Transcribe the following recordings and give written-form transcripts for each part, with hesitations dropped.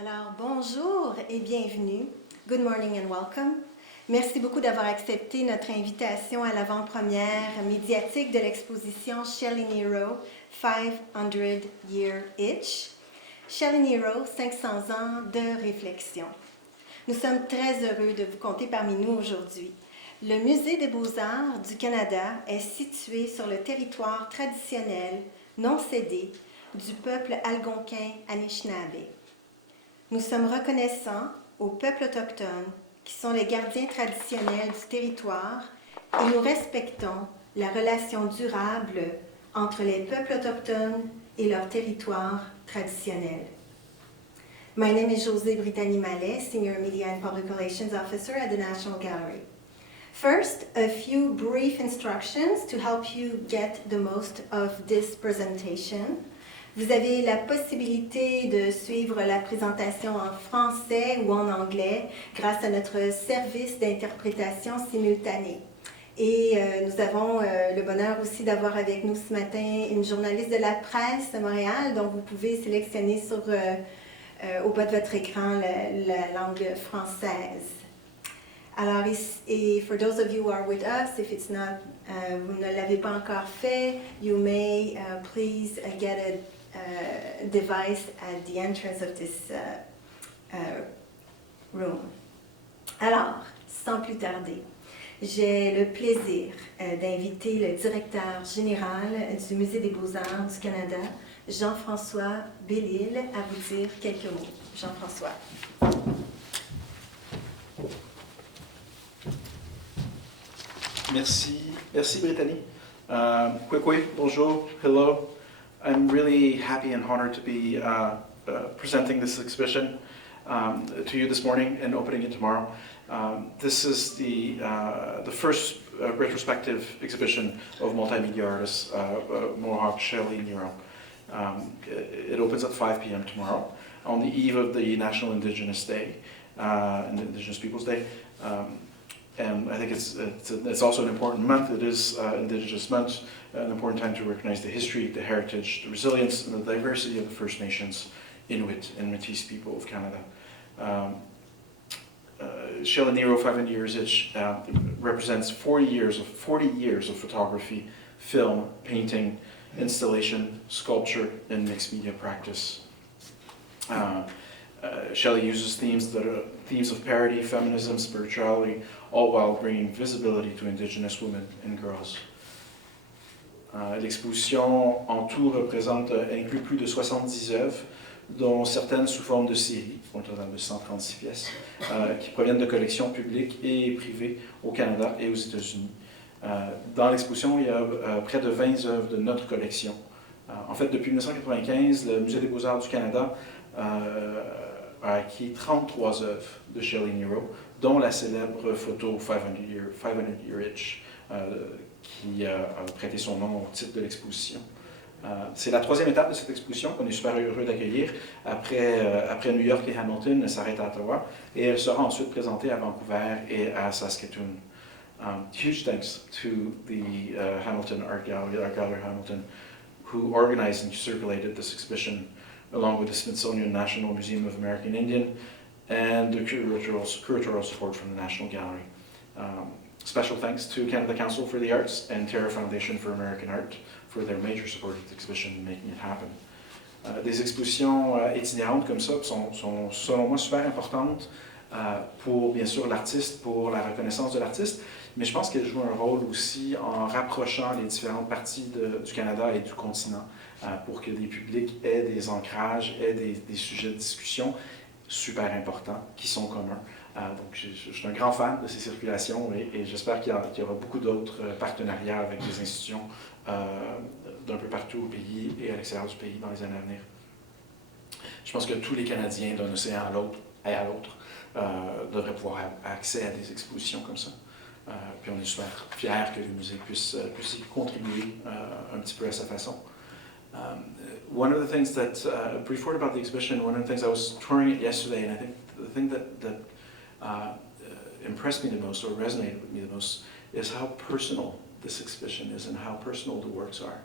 Alors, bonjour et bienvenue. Good morning and welcome. Merci beaucoup d'avoir accepté notre invitation à l'avant-première médiatique de l'exposition Shelley Niro, 500 Year Itch. Shelley Niro, 500 ans de réflexion. Nous sommes très heureux de vous compter parmi nous aujourd'hui. Le Musée des Beaux-Arts du Canada est situé sur le territoire traditionnel, non cédé, du peuple algonquin Anishinaabe. Nous sommes reconnaissants aux peuples autochtones qui sont les gardiens traditionnels du territoire et nous respectons la relation durable entre les peuples autochtones et leur territoire traditionnel. My name is José Brittany-Mallet, Senior Media and Public Relations Officer at the National Gallery. First, a few brief instructions to help you get the most of this presentation. Vous avez la possibilité de suivre la présentation en français ou en anglais grâce à notre service d'interprétation simultanée. Et nous avons le bonheur aussi d'avoir avec nous ce matin une journaliste de la presse de Montréal, dont vous pouvez sélectionner au bas de votre écran la langue française. Alors, et for those of you who are with us, if it's not, vous ne l'avez pas encore fait, you may please get a device at the entrance of this room. Alors, sans plus tarder, j'ai le plaisir d'inviter le directeur général du Musée des Beaux-Arts du Canada, Jean-François Bellil, à vous dire quelques mots. Jean-François. Merci Brittany. Quick, bonjour, hello. I'm really happy and honored to be presenting this exhibition to you this morning and opening it tomorrow. This is the first retrospective exhibition of multimedia artist Mohawk Shelley Niro. It opens at 5 p.m. tomorrow on the eve of the National Indigenous Day, Indigenous Peoples Day. And I think it's also an important month. It is Indigenous Month, an important time to recognize the history, the heritage, the resilience, and the diversity of the First Nations, Inuit, and Métis people of Canada. Shelley Niro, 500 Years Itch, represents 40 years of photography, film, painting, installation, sculpture, and mixed media practice. Shelley uses themes that are themes of parity, feminism, spirituality, all while bringing visibility to Indigenous women and girls. L'exposition en tout inclut plus de 70 œuvres, dont certaines sous forme de séries, au total de 136 pièces, qui proviennent de collections publiques et privées au Canada et aux États-Unis. Dans l'exposition, il y a près de 20 œuvres de notre collection. En fait, depuis 1995, le Musée des Beaux-Arts du Canada a acquis 33 œuvres de Shelley Niro, dont la célèbre photo 500 Year Itch, qui a prêté son nom au titre de l'exposition. C'est la troisième étape de cette exposition qu'on est super heureux d'accueillir. Après New York et Hamilton, elle s'arrête à Ottawa et elle sera ensuite présentée à Vancouver et à Saskatoon. Huge thanks to the Hamilton Art Gallery Hamilton, who organized and circulated this exhibition along with the Smithsonian National Museum of American Indian and the curatorial support from the National Gallery. Special thanks to Canada Council for the Arts and Terra Foundation for American Art for their major support of the exhibition and making it happen. Des expositions itinérantes comme ça sont selon moi super importantes pour bien sûr l'artiste, pour la reconnaissance de l'artiste, mais je pense qu'elles jouent un rôle aussi en rapprochant les différentes parties du Canada et du continent pour que les publics aient des ancrages, aient des sujets de discussion super importants qui sont communs. Donc je suis un grand fan de ces circulations et j'espère qu'il y aura beaucoup d'autres partenariats avec des institutions d'un peu partout au pays et à l'extérieur du pays dans les années à venir. Je pense que tous les Canadiens d'un océan à l'autre devraient pouvoir avoir accès à des expositions comme ça. Puis on est super fiers que le musée puisse y contribuer un petit peu à sa façon. One of the things that, a brief word about the exhibition, one of the things I was touring it yesterday, and I think the thing that impressed me the most or resonated with me the most is how personal this exhibition is and how personal the works are.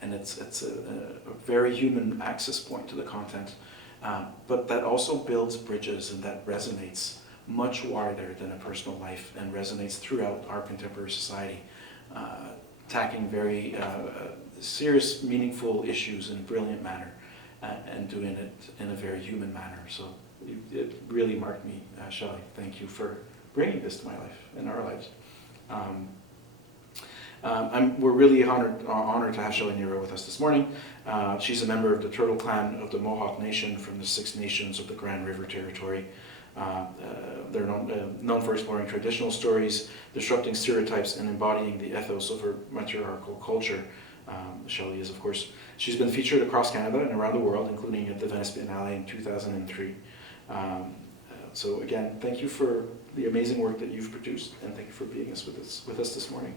And it's a very human access point to the content. but that also builds bridges and that resonates much wider than a personal life and resonates throughout our contemporary society, tackling very serious, meaningful issues in a brilliant manner and doing it in a very human manner. So it really marked me, Shelley. Thank you for bringing this to my life and our lives. We're really honored to have Shelley Niro with us this morning. She's a member of the Turtle Clan of the Mohawk Nation from the Six Nations of the Grand River Territory. They're known for exploring traditional stories, disrupting stereotypes, and embodying the ethos of her matriarchal culture. Shelley is, of course, she's been featured across Canada and around the world, including at the Venice Biennale in 2003. So again, thank you for the amazing work that you've produced, and thank you for being with us this morning.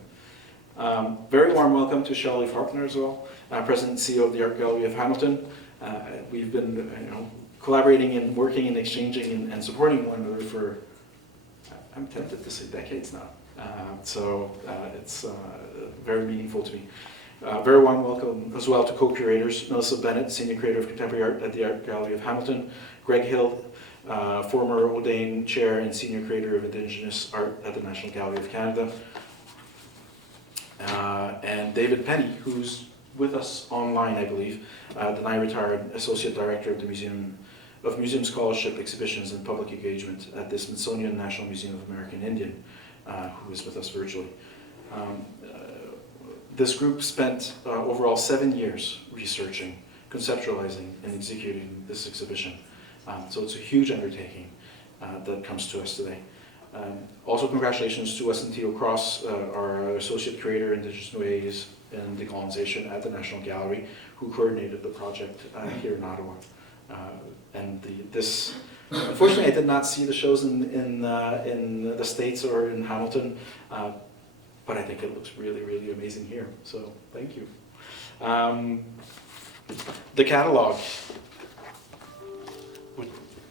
Very warm welcome to Shelley Faulkner as well, President and CEO of the Art Gallery of Hamilton. We've been collaborating and working and exchanging and supporting one another for, I'm tempted to say decades now. So it's very meaningful to me. Very warm welcome as well to co-curators, Melissa Bennett, Senior Curator of Contemporary Art at the Art Gallery of Hamilton, Greg Hill, former O'Dane Chair and Senior Curator of Indigenous Art at the National Gallery of Canada, and David Penny, who's with us online, I believe, the now retired Associate Director of the Museum Scholarship, Exhibitions and Public Engagement at the Smithsonian National Museum of American Indian, who is with us virtually. This group spent overall 7 years researching, conceptualizing, and executing this exhibition. So it's a huge undertaking that comes to us today. Also congratulations to Weston Cross, our Associate Curator, Indigenous Ways and Decolonization at the National Gallery, who coordinated the project here in Ottawa. Unfortunately, I did not see the shows in the States or in Hamilton, but I think it looks really, really amazing here. So thank you. The catalog,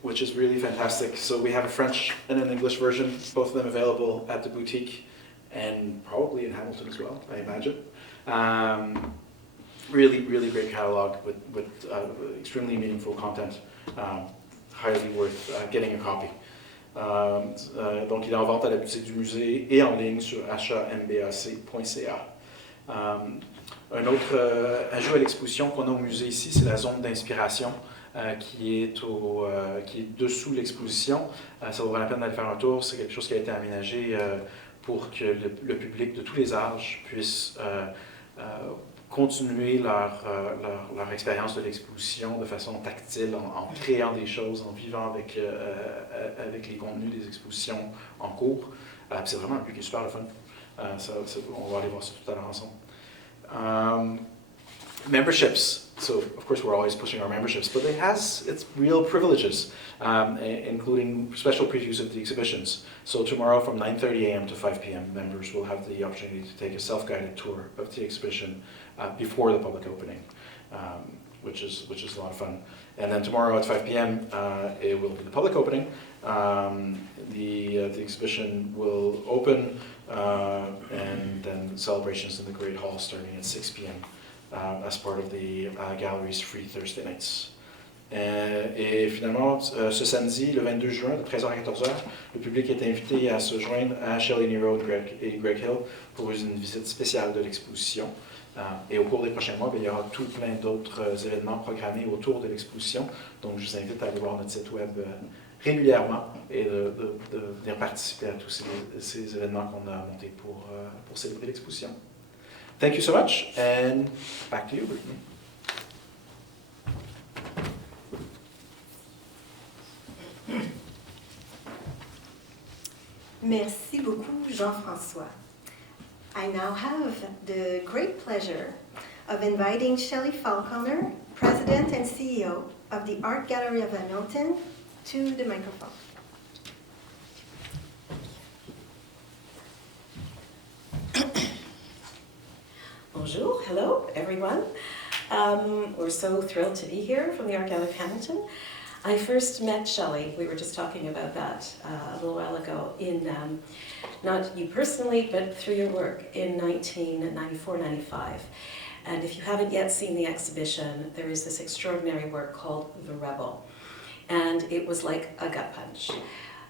which is really fantastic. So we have a French and an English version, both of them available at the boutique and probably in Hamilton as well, I imagine. Really, really great catalog with extremely meaningful content. Highly worth getting a copy. Donc il est en vente à la boutique du musée et en ligne sur achatmbac.ca. Un autre ajout à l'exposition qu'on a au musée ici, c'est la zone d'inspiration qui est dessous l'exposition. Ça vaudrait la peine d'aller faire un tour. C'est quelque chose qui a été aménagé pour que le public de tous les âges puisse continuer leur expérience de l'exposition de façon tactile, en créant des choses, en vivant avec les contenus des expositions en cours. C'est vraiment un lieu qui est super le fun. On va aller voir ça tout à l'heure ensemble. Memberships. So, of course, we're always pushing our memberships, but it has its real privileges, including special previews of the exhibitions. So tomorrow from 9:30 a.m. to 5 p.m., members will have the opportunity to take a self-guided tour of the exhibition before the public opening, which is a lot of fun. And then tomorrow at 5 p.m., it will be the public opening. The exhibition will open, and then celebrations in the Great Hall starting at 6 p.m. As part of the gallery's free Thursday nights. Et finalement, ce samedi, le 22 juin, de 13h à 14h, le public est invité à se joindre à Shelley Niro et Greg Hill pour une visite spéciale de l'exposition. Et au cours des prochains mois, il y aura tout plein d'autres événements programmés autour de l'exposition. Donc, je vous invite à aller voir notre site web régulièrement et de venir participer à tous ces événements qu'on a montés pour célébrer l'exposition. Thank you so much, and back to you, Brittany. Merci beaucoup, Jean-François. I now have the great pleasure of inviting Shelley Faulkner, President and CEO of the Art Gallery of Hamilton, to the microphone. Bonjour, hello everyone. We're so thrilled to be here from the Art Gallery of Hamilton. I first met Shelley, we were just talking about that a little while ago, in, not you personally, but through your work in 1994-95. And if you haven't yet seen the exhibition, there is this extraordinary work called The Rebel. And it was like a gut punch.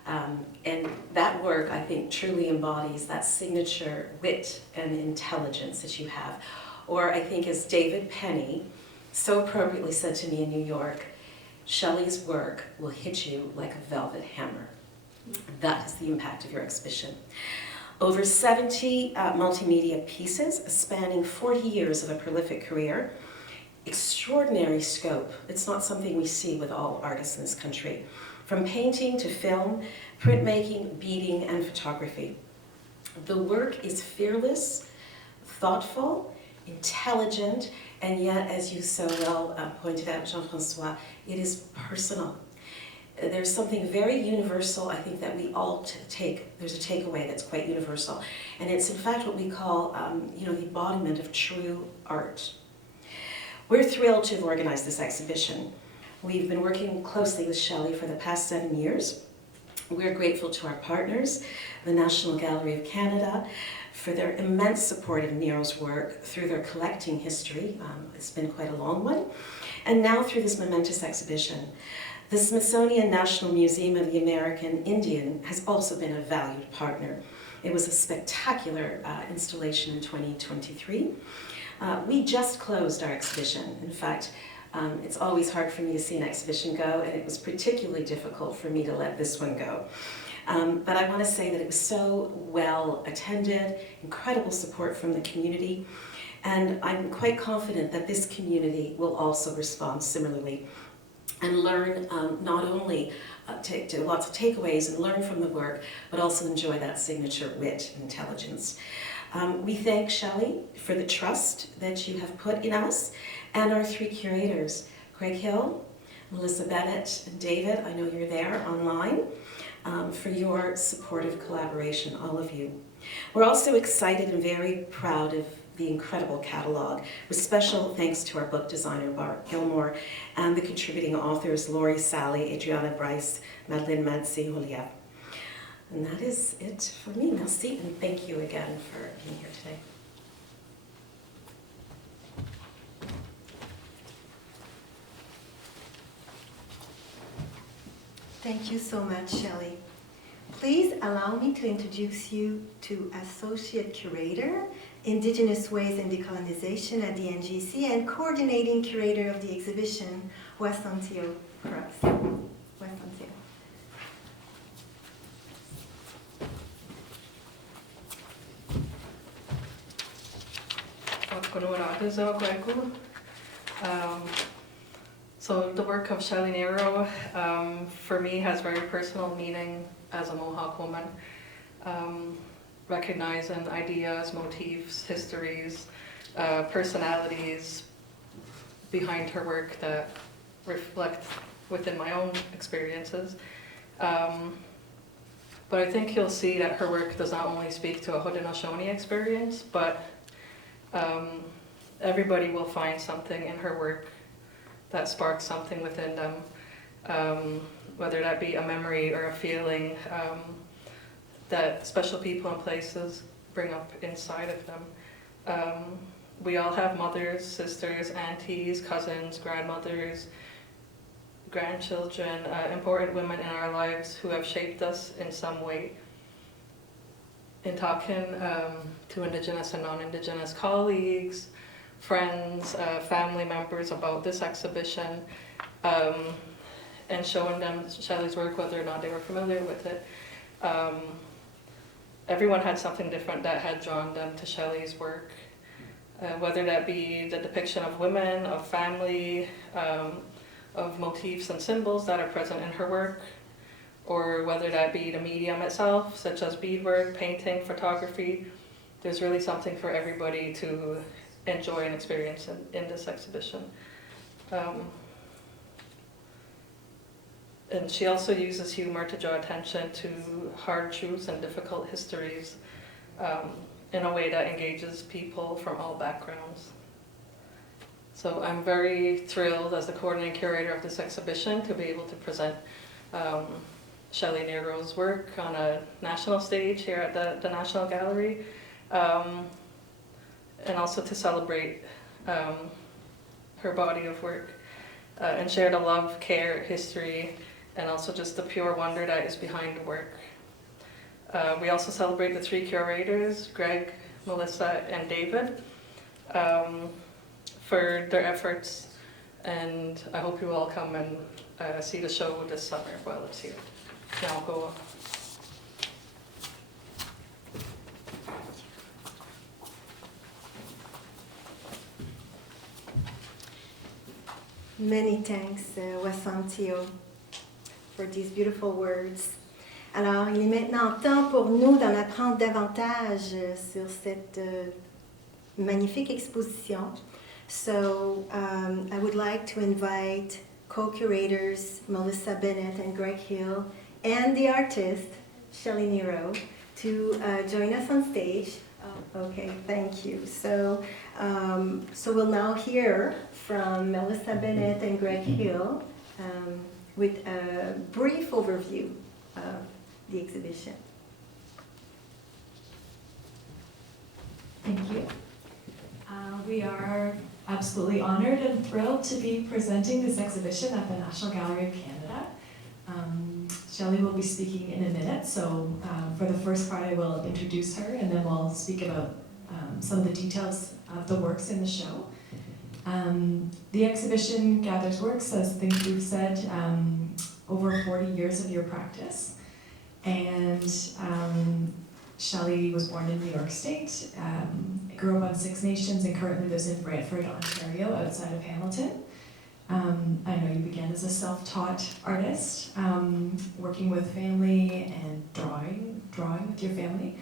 And that work, I think, truly embodies that signature wit and intelligence that you have. Or I think, as David Penny so appropriately said to me in New York, Shelley's work will hit you like a velvet hammer. That is the impact of your exhibition. Over 70 multimedia pieces spanning 40 years of a prolific career. Extraordinary scope. It's not something we see with all artists in this country. From painting to film, printmaking, beading, and photography. The work is fearless, thoughtful, intelligent, and yet, as you so well pointed out, Jean-François, it is personal. There's something very universal, I think, that we all take. There's a takeaway that's quite universal. And it's, in fact, what we call the embodiment of true art. We're thrilled to have organized this exhibition. We've been working closely with Shelley for the past 7 years. We're grateful to our partners, the National Gallery of Canada, for their immense support of Niro's work through their collecting history. It's been quite a long one. And now through this momentous exhibition. The Smithsonian National Museum of the American Indian has also been a valued partner. It was a spectacular installation in 2023. We just closed our exhibition. In fact, it's always hard for me to see an exhibition go, and it was particularly difficult for me to let this one go. But I want to say that it was so well attended, incredible support from the community, and I'm quite confident that this community will also respond similarly and learn not only to lots of takeaways and learn from the work, but also enjoy that signature wit and intelligence. We thank Shelley for the trust that you have put in us and our 3 curators, Craig Hill, Melissa Bennett, and David, I know you're there online, for your supportive collaboration, all of you. We're also excited and very proud of the incredible catalog, with special thanks to our book designer, Bart Gilmore, and the contributing authors, Lori Sally, Adriana Bryce, Madeleine Mancy, Julia. And that is it for me. Merci, and thank you again for being here today. Thank you so much, Shelley. Please allow me to introduce you to Associate Curator, Indigenous Ways in Decolonization at the NGC, and Coordinating Curator of the exhibition, Wasantio Cross. Wasantio. So the work of Shelley Niro, for me, has very personal meaning as a Mohawk woman. Recognizing ideas, motifs, histories, personalities behind her work that reflect within my own experiences. But I think you'll see that her work does not only speak to a Haudenosaunee experience, but everybody will find something in her work that sparks something within them, whether that be a memory or a feeling that special people and places bring up inside of them. We all have mothers, sisters, aunties, cousins, grandmothers, grandchildren, important women in our lives who have shaped us in some way. In talking to Indigenous and non-Indigenous colleagues, friends, family members about this exhibition, and showing them Shelley's work, whether or not they were familiar with it. Everyone had something different that had drawn them to Shelley's work, whether that be the depiction of women, of family, of motifs and symbols that are present in her work, or whether that be the medium itself, such as beadwork, painting, photography. There's really something for everybody to enjoy and experience in this exhibition. And she also uses humor to draw attention to hard truths and difficult histories in a way that engages people from all backgrounds. So I'm very thrilled as the coordinating curator of this exhibition to be able to present Shelley Niro's work on a national stage here at the National Gallery, and also to celebrate her body of work, and shared a love, care, history, and also just the pure wonder that is behind the work. We also celebrate the 3 curators, Greg, Melissa, and David, for their efforts, and I hope you all come and see the show this summer while it's here. Now I'll go on. Many thanks, Wasantio, for these beautiful words. Alors, il est maintenant temps pour nous d'en apprendre davantage sur cette magnifique exposition. So, I would like to invite co-curators Melissa Bennett and Greg Hill and the artist, Shelley Niro, to join us on stage. Oh, okay, thank you. So we'll now hear from Melissa Bennett and Greg Hill with a brief overview of the exhibition. Thank you. We are absolutely honored and thrilled to be presenting this exhibition at the National Gallery of Canada. Shelley will be speaking in a minute, so for the first part I will introduce her and then we'll speak about some of the details of the works in the show. The exhibition gathers works, as I think we've said, over 40 years of your practice. And Shelley was born in New York State, grew up on Six Nations, and currently lives in Brantford, Ontario, outside of Hamilton. I know you began as a self-taught artist, working with family and drawing with your family.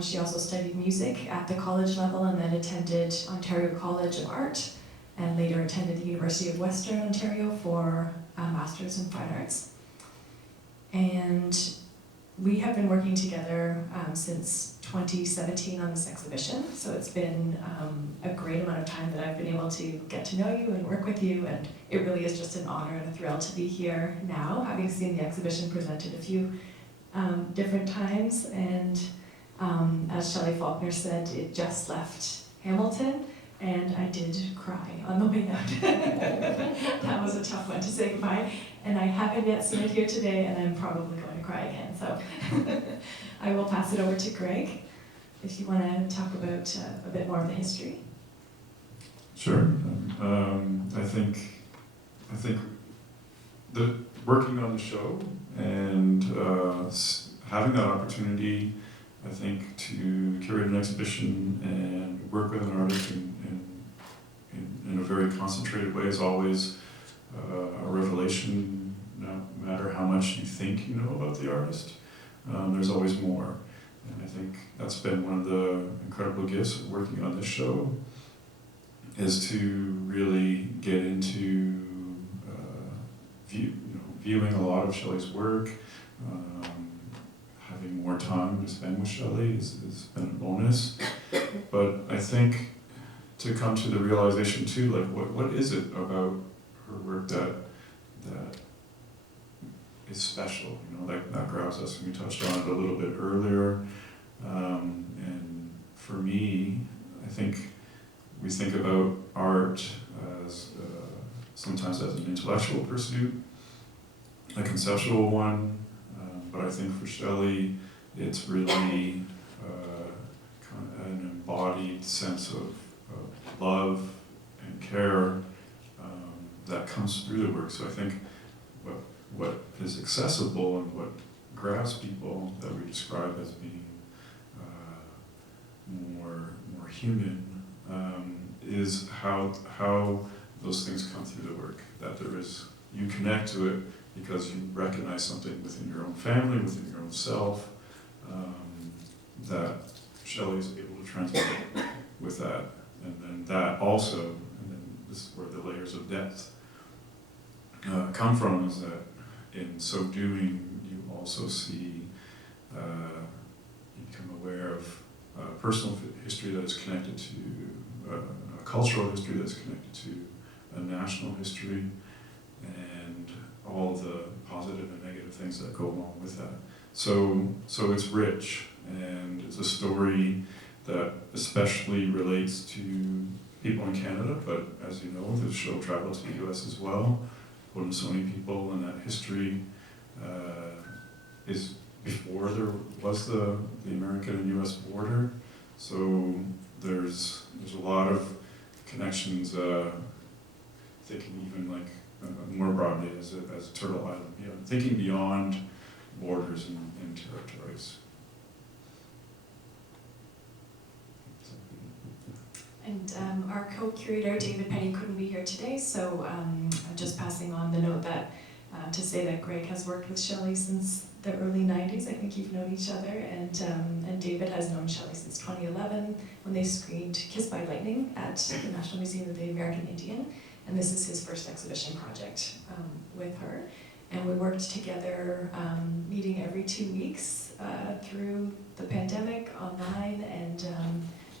She also studied music at the college level and then attended Ontario College of Art and later attended the University of Western Ontario for a Master's in Fine Arts. And we have been working together since 2017 on this exhibition, so it's been a great amount of time that I've been able to get to know you and work with you, and it really is just an honor and a thrill to be here now, having seen the exhibition presented a few different times, and as Shelley Faulkner said, it just left Hamilton, and I did cry on the way out. That was a tough one to say goodbye, and I haven't yet seen it here today, and I'm probably going to cry again, so I will pass it over to Greg if you want to talk about a bit more of the history. Sure. I think the working on the show and having that opportunity, I think, to curate an exhibition and work with an artist in a very concentrated way is always a revelation, no matter how much you think you know about the artist. There's always more. And I think that's been one of the incredible gifts of working on this show, is to really get into viewing a lot of Shelley's work. Having more time to spend with Shelley has been a bonus. But I think to come to the realization too, like what is it about her work that is special, that grabs us, and we touched on it a little bit earlier. And for me, I think we think about art as sometimes as an intellectual pursuit, a conceptual one, but I think for Shelley, it's really kind of an embodied sense of love and care that comes through the work. So I think what is accessible and what grabs people that we describe as being more human is how those things come through the work. That you connect to it because you recognize something within your own family, within your own self, that Shelley is able to transmit with that. And then that also, and then this is where the layers of depth come from, is that in so doing, you also see, you become aware of personal history that is connected to a cultural history that's connected to a national history, and all the positive and negative things that go along with that. So it's rich, and it's a story that especially relates to people in Canada, but as you know, the show traveled to the US as well. Haudenosaunee people, and that history is before there was the American and US border. So there's a lot of connections, thinking even like more broadly as a Turtle Island, thinking beyond borders and territories. And our co-curator, David Penny, couldn't be here today, so I'm just passing on the note that to say that Greg has worked with Shelley since the early 90s. I think you've known each other, and David has known Shelley since 2011 when they screened Kissed by Lightning at the National Museum of the American Indian, and this is his first exhibition project with her. And we worked together, meeting every 2 weeks through the pandemic, online, and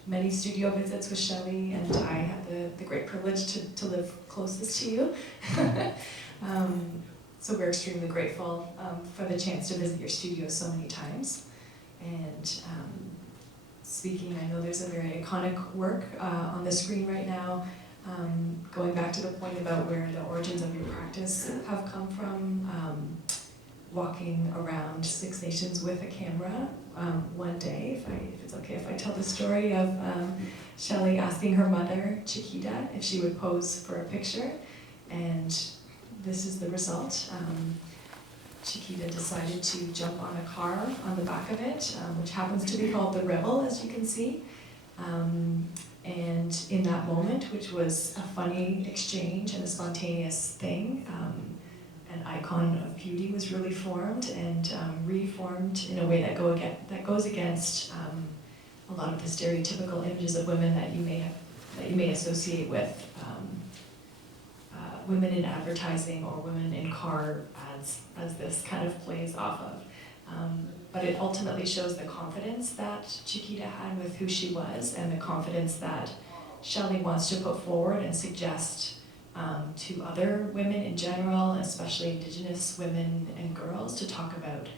many studio visits with Shelley, and I had the great privilege to live closest to you. So we're extremely grateful for the chance to visit your studio so many times. And speaking, I know there's a very iconic work on the screen right now, going back to the point about where the origins of your practice have come from, walking around Six Nations with a camera one day, if it's okay if I tell the story of Shelley asking her mother, Chiquita, if she would pose for a picture, and this is the result. Chiquita decided to jump on a car on the back of it, which happens to be called the Rebel, as you can see. And in that moment, which was a funny exchange and a spontaneous thing, an icon of beauty was really formed and reformed in a way that goes against a lot of the stereotypical images of women that you may associate with women in advertising or women in car ads, as this kind of plays off of. But it ultimately shows the confidence that Chiquita had with who she was, and the confidence that Shelley wants to put forward and suggest to other women in general, especially Indigenous women and girls, to talk about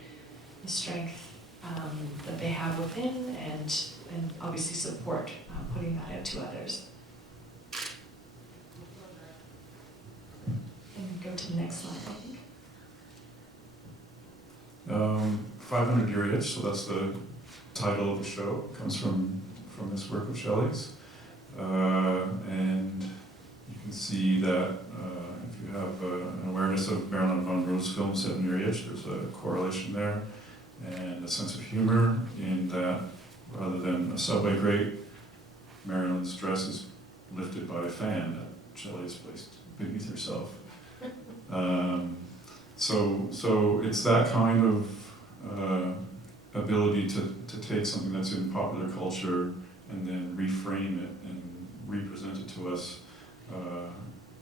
the strength that they have within, and obviously support putting that out to others. And go to the next slide, I think. 500 Year Itch, so that's the title of the show. It comes from this work of Shelley's. And you can see that if you have an awareness of Marilyn Monroe's film 7 Year Itch, there's a correlation there, and a sense of humor in that rather than a subway grate, Marilyn's dress is lifted by a fan that Shelley has placed beneath herself. So it's that kind of ability to take something that's in popular culture and then reframe it and represent it to us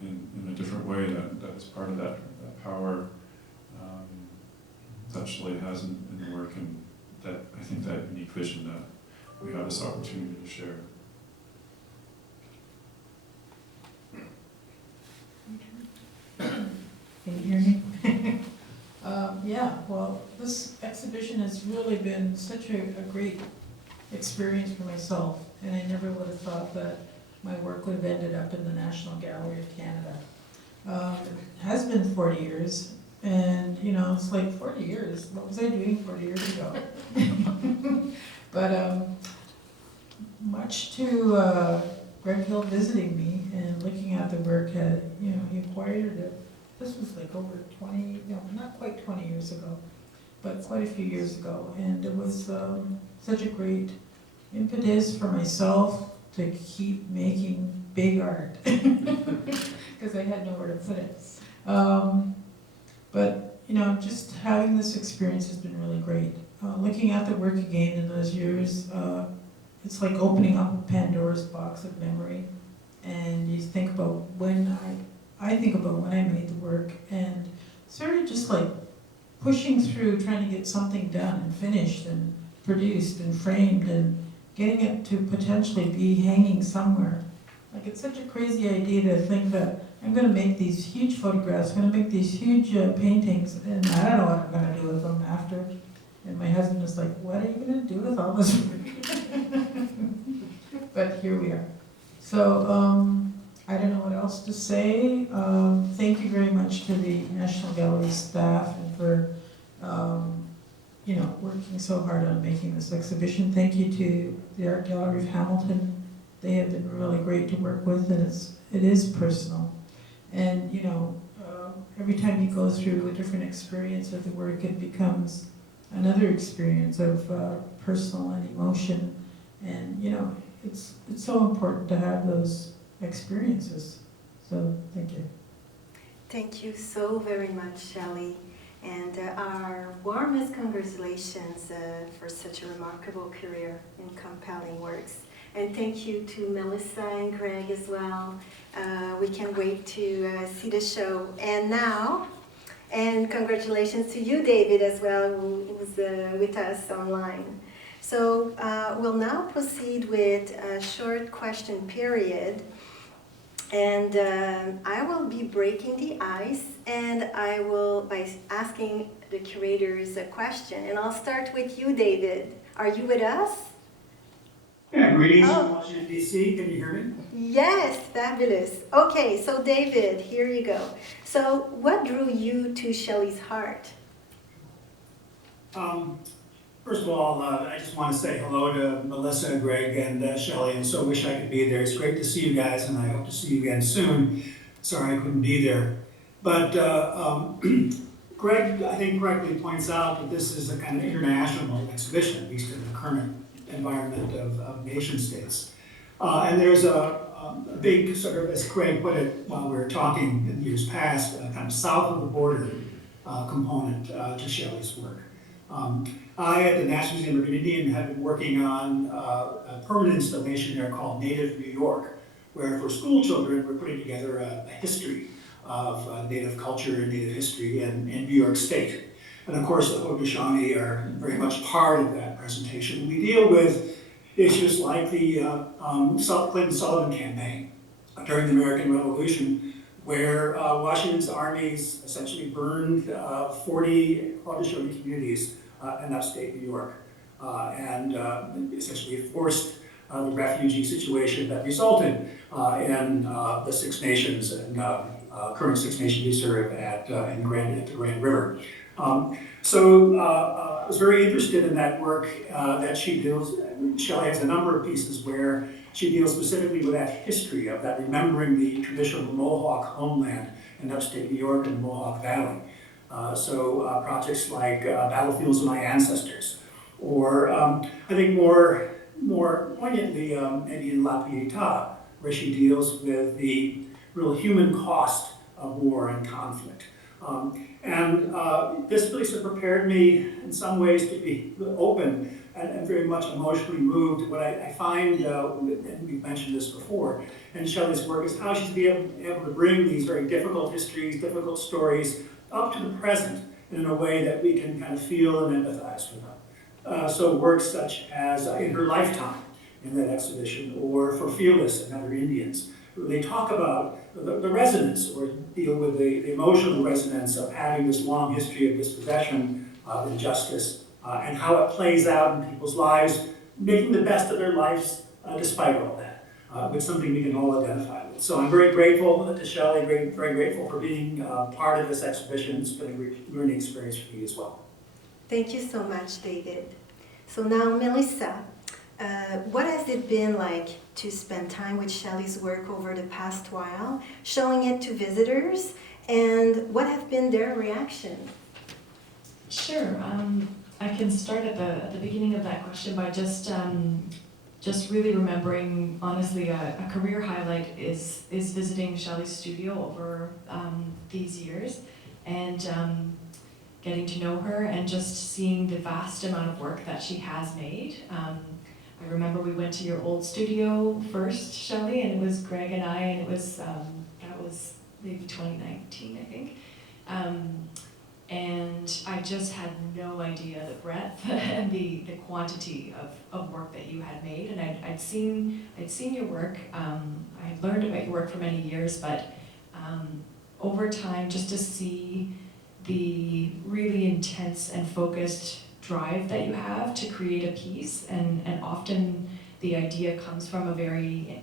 in a different way that is part of that power that Shelley has in the work, and that I think that unique vision that we have this opportunity to share. Can you hear me? Yeah, well, this exhibition has really been such a great experience for myself, and I never would have thought that my work would have ended up in the National Gallery of Canada. It has been 40 years, and it's like 40 years. What was I doing 40 years ago? But much to Greg Hill visiting me and looking at the work, he acquired it. This was like over 20, not quite 20 years ago, but quite a few years ago. And it was such a great impetus for myself to keep making big art, because I had nowhere to put it. But just having this experience has been really great. Looking at the work again in those years, it's like opening up a Pandora's box of memory. And you think about when I think about when I made the work, and sort of just like pushing through, trying to get something done and finished and produced and framed and getting it to potentially be hanging somewhere. Like, it's such a crazy idea to think that I'm going to make these huge photographs, I'm going to make these huge paintings, and I don't know what I'm going to do with them after. And my husband was like, what are you going to do with all this work? But here we are. So I don't know what else to say. Thank you very much to the National Gallery staff and for working so hard on making this exhibition. Thank you to the Art Gallery of Hamilton. They have been really great to work with, and it is personal. And every time you go through a different experience of the work, it becomes another experience of personal and emotion. And it's so important to have those experiences. So thank you. Thank you so very much, Shelley. And our warmest congratulations for such a remarkable career in compelling works. And thank you to Melissa and Greg as well. We can't wait to see the show. And congratulations to you, David, as well, who was with us online. So we'll now proceed with a short question period. And I will be breaking the ice, and I will by asking the curators a question. And I'll start with you, David. Are you with us? Yeah, greetings from Washington, D.C. Can you hear me? Yes, fabulous. Okay, so David, here you go. So what drew you to Shelley's heart? First of all, I just want to say hello to Melissa, Greg, and Shelley, and so wish I could be there. It's great to see you guys, and I hope to see you again soon. Sorry I couldn't be there. But Greg, I think, correctly points out that this is a kind of international exhibition, at least in the current environment of nation states. And there's a big, sort of, as Greg put it while we were talking in years past, kind of south of the border component to Shelley's work. I, at the National Museum of Indian, have been working on a permanent installation there called Native New York, where for school children we're putting together a history of Native culture and Native history in New York State. And of course the Haudenosaunee are very much part of that presentation. We deal with issues like the Clinton-Sullivan campaign during the American Revolution, where Washington's armies essentially burned 40 Haudenosaunee communities in upstate New York, and essentially forced the refugee situation that resulted in the Six Nations and current Six Nation Reserve at the Grand River. So I was very interested in that work that she deals. Shelley has a number of pieces where she deals specifically with that history of that, remembering the traditional Mohawk homeland in upstate New York and the Mohawk Valley. So projects like Battlefields of My Ancestors, or I think more poignantly, maybe in La Pietà, where she deals with the real human cost of war and conflict. This really sort of prepared me in some ways to be open and very much emotionally moved. What I find, and we've mentioned this before, in Shelley's work is how she's been able to bring these very difficult histories, difficult stories up to the present in a way that we can kind of feel and empathize with them. So works such as In Her Lifetime in that exhibition, or For Fearless and Other Indians. They talk about the resonance, or deal with the emotional resonance of having this long history of dispossession, of injustice, and how it plays out in people's lives, making the best of their lives despite all that. It's something we can all identify with. So I'm very grateful to Shelley, very grateful for being part of this exhibition. It's been a learning experience for me as well. Thank you so much, David. So now, Melissa, what has it been like to spend time with Shelley's work over the past while, showing it to visitors, and what have been their reaction? Sure. I can start at the beginning of that question by just really remembering, honestly, a career highlight is visiting Shelley's studio over these years, and getting to know her and just seeing the vast amount of work that she has made. I remember we went to your old studio first, Shelley, and it was Greg and I, and it was, that was maybe 2019, I think. And I just had no idea the breadth and the quantity of work that you had made. And I'd seen your work. I had learned about your work for many years, but over time, just to see the really intense and focused drive that you have to create a piece, and often the idea comes from a very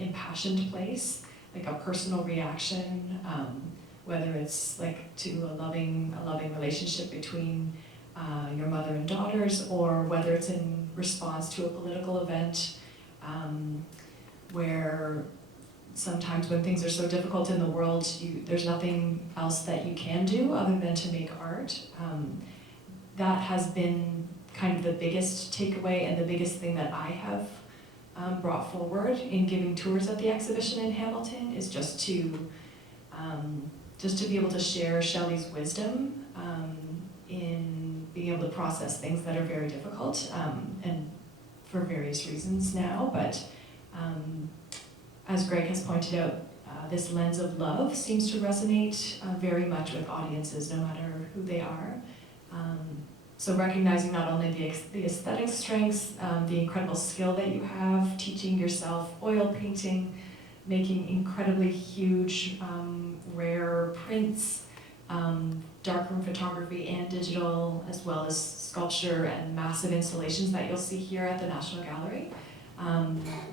impassioned place, like a personal reaction, whether it's like to a loving relationship between your mother and daughters, or whether it's in response to a political event, where sometimes when things are so difficult in the world, there's nothing else that you can do other than to make art. That has been kind of the biggest takeaway and the biggest thing that I have brought forward in giving tours at the exhibition in Hamilton, is just to be able to share Shelley's wisdom in being able to process things that are very difficult, and for various reasons now. But as Greg has pointed out, this lens of love seems to resonate very much with audiences, no matter who they are. So recognizing not only the aesthetic strengths, the incredible skill that you have, teaching yourself oil painting, making incredibly huge, rare prints, darkroom photography and digital, as well as sculpture and massive installations that you'll see here at the National Gallery.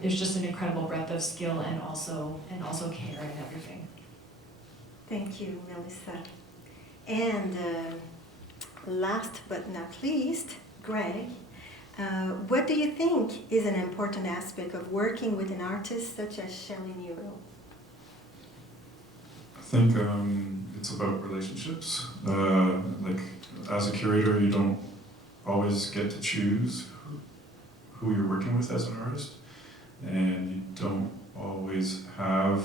There's just an incredible breadth of skill and also care and everything. Thank you, Melissa. And last but not least, Greg, what do you think is an important aspect of working with an artist such as Shelley Niro? I think it's about relationships. Like, as a curator, you don't always get to choose who you're working with as an artist, and you don't always have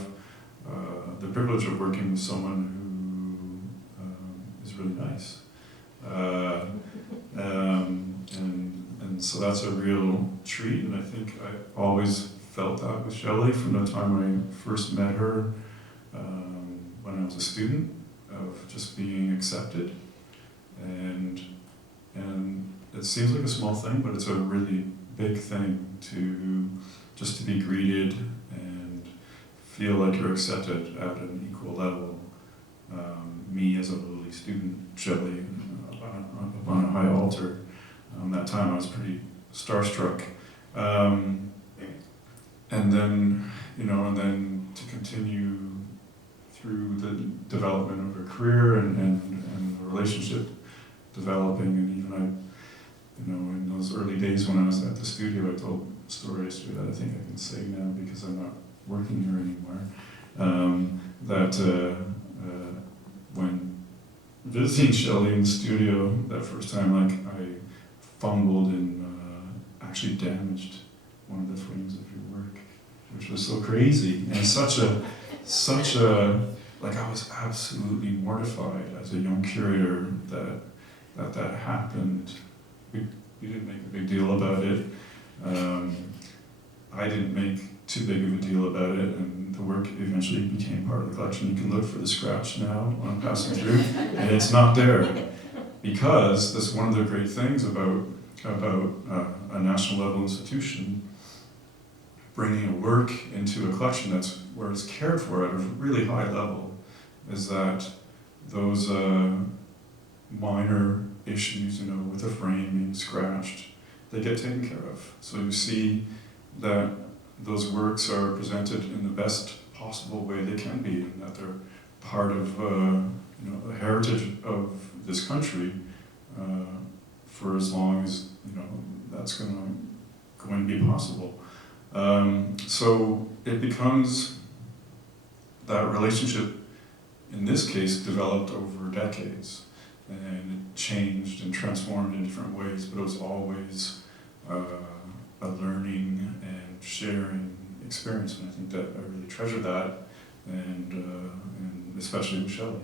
the privilege of working with someone who is really nice. And so that's a real treat, and I think I always felt that with Shelley from the time I first met her when I was a student, of just being accepted. And it seems like a small thing, but it's a really big thing to be greeted and feel like you're accepted at an equal level. Me as a lowly student, Shelley on a high altar. That time I was pretty starstruck. And then to continue through the development of her career and the relationship developing, and even in those early days when I was at the studio, I told stories that I think I can say now because I'm not working here anymore. When visiting Shelley in the studio that first time, I fumbled and actually damaged one of the frames of your work, which was so crazy and such a I was absolutely mortified as a young curator that happened. We didn't make a big deal about it. I didn't make too big of a deal about it, and the work eventually became part of the collection. You can look for the scratch now when I'm passing through, and it's not there. Because that's one of the great things about a national level institution, bringing a work into a collection that's where it's cared for at a really high level, is that those minor issues, with the frame being scratched, they get taken care of. So you see that those works are presented in the best possible way they can be, and that they're part of the heritage of this country for as long as that's going to be possible. So it becomes that relationship. In this case, developed over decades, and it changed and transformed in different ways. But it was always a learning and sharing experience, and I think that I really treasure that, and especially with Shelley.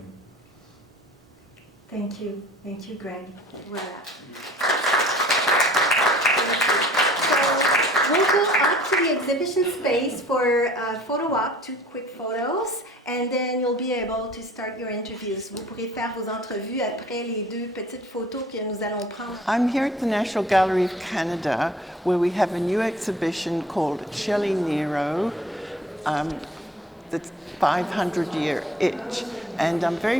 Thank you, Greg. Voilà. So we'll go up to the exhibition space for a photo op, 2 quick photos, and then you'll be able to start your interviews. Vous pourrez faire vos entrevues après les 2 petites photos que nous allons prendre. I'm here at the National Gallery of Canada, where we have a new exhibition called Shelley Niro, the 500-year itch. And I'm very